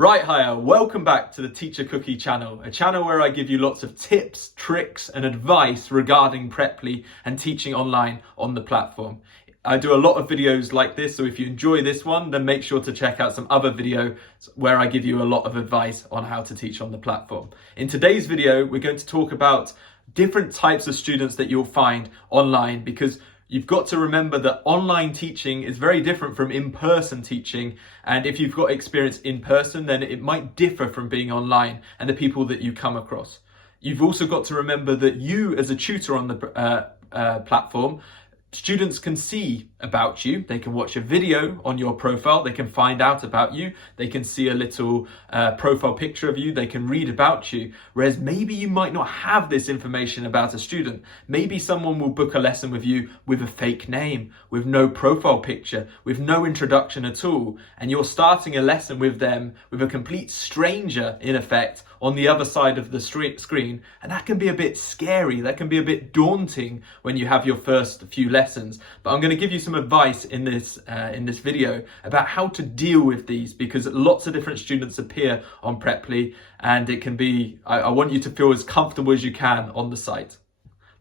Right, hiya, welcome back to the Teacher Cookie channel, a channel where I give you lots of tips, tricks and advice regarding Preply and teaching online on the platform. I do a lot of videos like this, so if you enjoy this one, then make sure to check out some other videos where I give you a lot of advice on how to teach on the platform. In today's video, we're going to talk about different types of students that you'll find online, because you've got to remember that online teaching is very different from in-person teaching. And if you've got experience in person, then it might differ from being online and the people that you come across. You've also got to remember that you as a tutor on the platform, students can see about you. They can watch a video on your profile. They can find out about you. They can see a little profile picture of you. They can read about you. Whereas maybe you might not have this information about a student. Maybe someone will book a lesson with you with a fake name, with no profile picture, with no introduction at all. And you're starting a lesson with them, with a complete stranger in effect, on the other side of the screen. And that can be a bit scary. That can be a bit daunting when you have your first few lessons. But I'm going to give you some advice in this video about how to deal with these, because lots of different students appear on Preply, and it can be, I want you to feel as comfortable as you can on the site.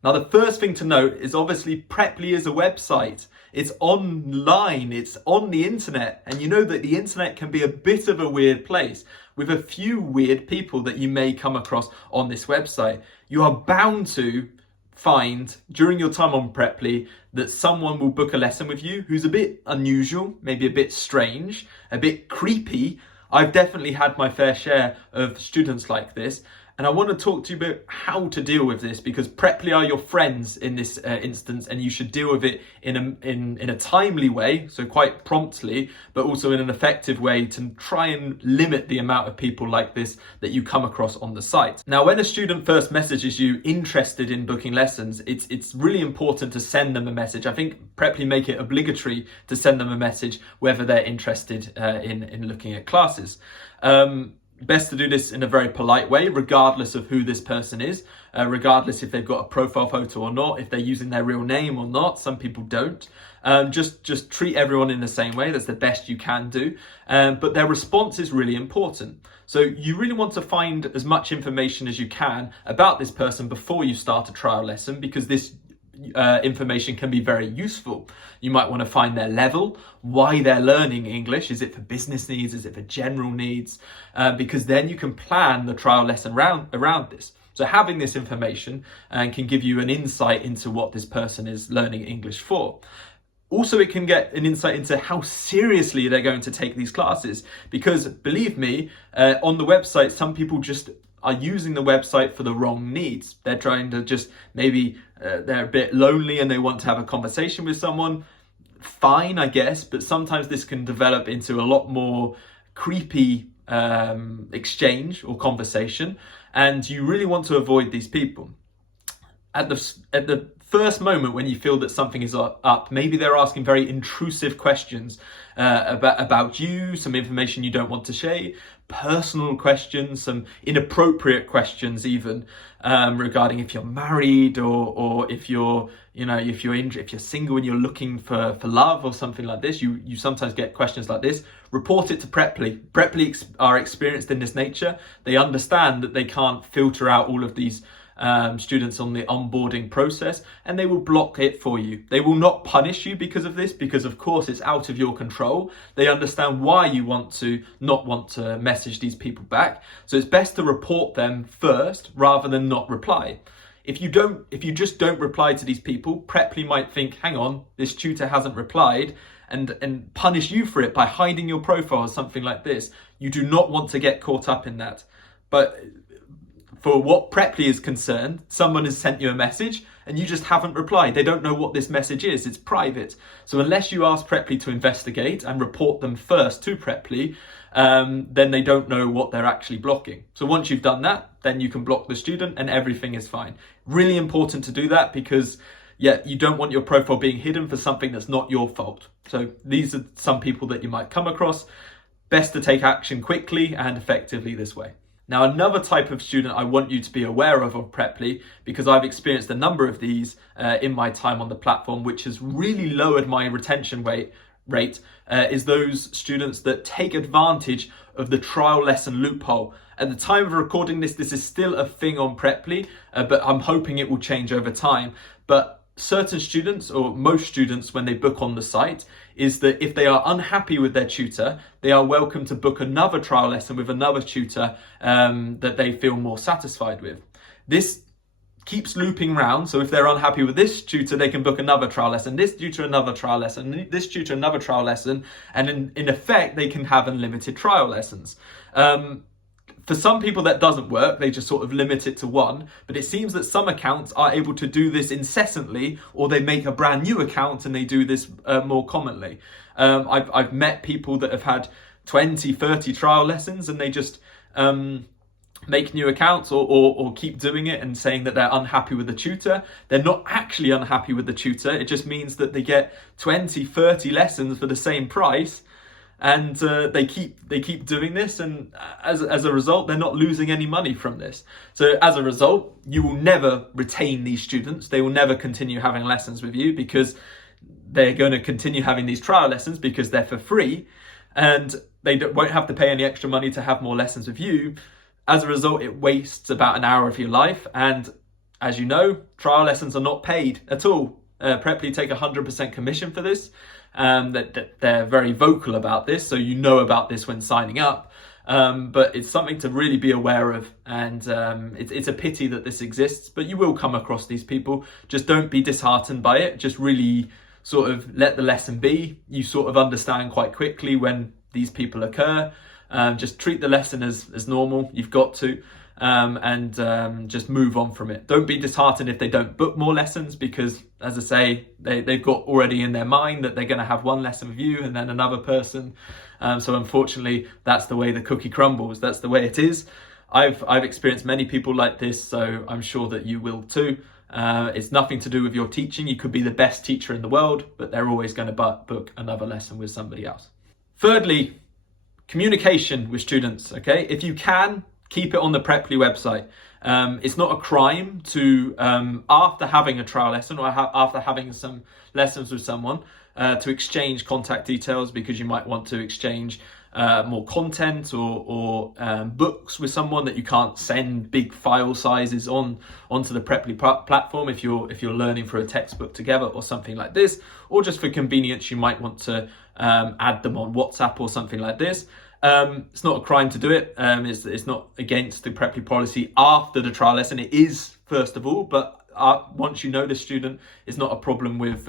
Now, the first thing to note is obviously Preply is a website. It's online, it's on the internet, and you know that the internet can be a bit of a weird place with a few weird people that you may come across on this website. You are bound to find during your time on Preply that someone will book a lesson with you who's a bit unusual, maybe a bit strange, a bit creepy. I've definitely had my fair share of students like this. And I want to talk to you about how to deal with this, because Preply are your friends in this instance, and you should deal with it in a timely way, so quite promptly, but also in an effective way to try and limit the amount of people like this that you come across on the site. Now, when a student first messages you interested in booking lessons, it's really important to send them a message. I think Preply make it obligatory to send them a message whether they're interested in looking at classes. Best to do this in a very polite way, regardless of who this person is, regardless if they've got a profile photo or not, if they're using their real name or not. Some people don't. Just treat everyone in the same way. That's the best you can do. But their response is really important. So you really want to find as much information as you can about this person before you start a trial lesson, because this information can be very useful. You might want to find their level, why they're learning English. Is it for business needs? Is it for general needs? Because then you can plan the trial lesson around this. So having this information can give you an insight into what this person is learning English for. Also, it can get an insight into how seriously they're going to take these classes, because believe me, on the website, some people just are using the website for the wrong needs. They're trying to just, maybe they're a bit lonely and they want to have a conversation with someone. Fine, I guess, but sometimes this can develop into a lot more creepy exchange or conversation, and you really want to avoid these people. At the first moment when you feel that something is up, maybe they're asking very intrusive questions about you, some information you don't want to share, personal questions, some inappropriate questions even, regarding if you're married or if you're single and you're looking for love or something like this. You sometimes get questions like this. Report it to Preply. Preply are experienced in this nature. They understand that they can't filter out all of these students on the onboarding process, and they will block it for you. They will not punish you because of this, because of course it's out of your control. They understand why you not want to message these people back. So it's best to report them first rather than not reply. If you just don't reply to these people, Preply might think, hang on, this tutor hasn't replied, and punish you for it by hiding your profile or something like this. You do not want to get caught up in that. But for what Preply is concerned, someone has sent you a message and you just haven't replied. They don't know what this message is. It's private. So unless you ask Preply to investigate and report them first to Preply, then they don't know what they're actually blocking. So once you've done that, then you can block the student and everything is fine. Really important to do that, because you don't want your profile being hidden for something that's not your fault. So these are some people that you might come across. Best to take action quickly and effectively this way. Now, another type of student I want you to be aware of on Preply, because I've experienced a number of these in my time on the platform, which has really lowered my retention rate, is those students that take advantage of the trial lesson loophole. At the time of recording this, this is still a thing on Preply, but I'm hoping it will change over time. But certain students, or most students, when they book on the site, is that if they are unhappy with their tutor, they are welcome to book another trial lesson with another tutor that they feel more satisfied with. This keeps looping round. So if they're unhappy with this tutor, they can book another trial lesson, this tutor another trial lesson, this tutor another trial lesson, and in effect they can have unlimited trial lessons. For some people that doesn't work, they just sort of limit it to one, but it seems that some accounts are able to do this incessantly, or they make a brand new account and they do this more commonly. I've met people that have had 20, 30 trial lessons and they just make new accounts or keep doing it and saying that they're unhappy with the tutor. They're not actually unhappy with the tutor. It just means that they get 20, 30 lessons for the same price, and they keep doing this, and as a result, they're not losing any money from this. So as a result, you will never retain these students. They will never continue having lessons with you because they're going to continue having these trial lessons because they're for free, and they won't have to pay any extra money to have more lessons with you. As a result, it wastes about an hour of your life. And as you know, trial lessons are not paid at all. Preply take 100% commission for this. That they're very vocal about this, so you know about this when signing up. But it's something to really be aware of. And it's a pity that this exists, but you will come across these people. Just don't be disheartened by it. Just really sort of let the lesson be. You sort of understand quite quickly when these people occur. Just treat the lesson as normal. You've got to, and just move on from it. Don't be disheartened if they don't book more lessons, because as I say, they've got already in their mind that they're going to have one lesson with you and then another person. So unfortunately, that's the way the cookie crumbles. That's the way it is. I've experienced many people like this, so I'm sure that you will too. It's nothing to do with your teaching. You could be the best teacher in the world, but they're always going to book another lesson with somebody else. Thirdly, communication with students, okay? If you can, keep it on the Preply website. It's not a crime to, after having a trial lesson or after having some lessons with someone, to exchange contact details, because you might want to exchange more content or books with someone that you can't send big file sizes onto the Preply platform if you're learning for a textbook together or something like this, or just for convenience you might want to add them on WhatsApp or something like this. It's not a crime to do it. It's not against the Preply policy after the trial lesson. It is, first of all, but once you know the student, it's not a problem with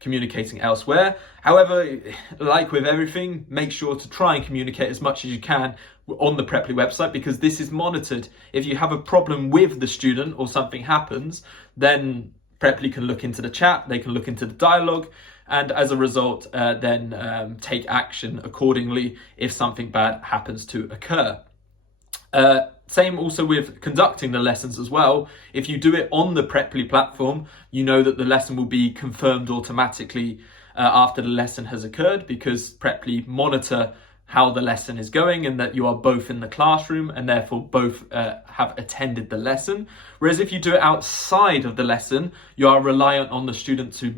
communicating elsewhere. However, like with everything, make sure to try and communicate as much as you can on the Preply website, because this is monitored. If you have a problem with the student or something happens, then Preply can look into the chat, they can look into the dialogue, and as a result, then take action accordingly if something bad happens to occur. Same also with conducting the lessons as well. If you do it on the Preply platform, you know that the lesson will be confirmed automatically after the lesson has occurred, because Preply monitor how the lesson is going and that you are both in the classroom and therefore both have attended the lesson. Whereas if you do it outside of the lesson, you are reliant on the student to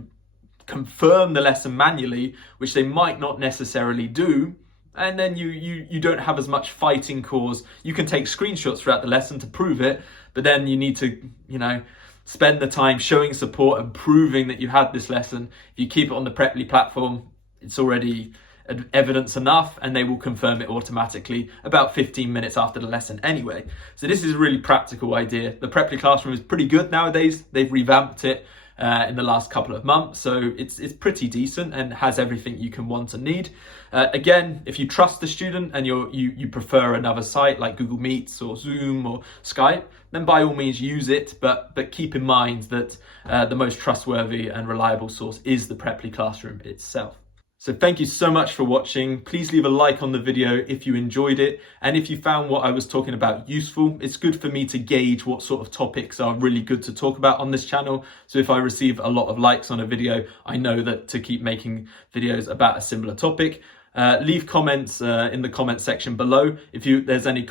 confirm the lesson manually, which they might not necessarily do. And then you don't have as much fighting cause. You can take screenshots throughout the lesson to prove it, but then you need to, spend the time showing support and proving that you had this lesson. If you keep it on the Preply platform, it's already evidence enough, and they will confirm it automatically about 15 minutes after the lesson anyway. So this is a really practical idea. The Preply classroom is pretty good nowadays. They've revamped it in the last couple of months, so it's pretty decent and has everything you can want and need. Again, if you trust the student and you prefer another site like Google Meets or Zoom or Skype, then by all means use it, but keep in mind that the most trustworthy and reliable source is the Preply classroom itself. So thank you so much for watching. Please leave a like on the video if you enjoyed it. And if you found what I was talking about useful, it's good for me to gauge what sort of topics are really good to talk about on this channel. So if I receive a lot of likes on a video, I know that to keep making videos about a similar topic. Leave comments in the comment section below if there's any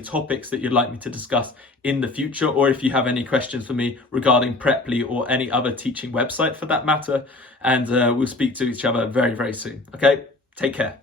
topics that you'd like me to discuss in the future, or if you have any questions for me regarding Preply or any other teaching website for that matter. And we'll speak to each other very, very soon. Okay, take care.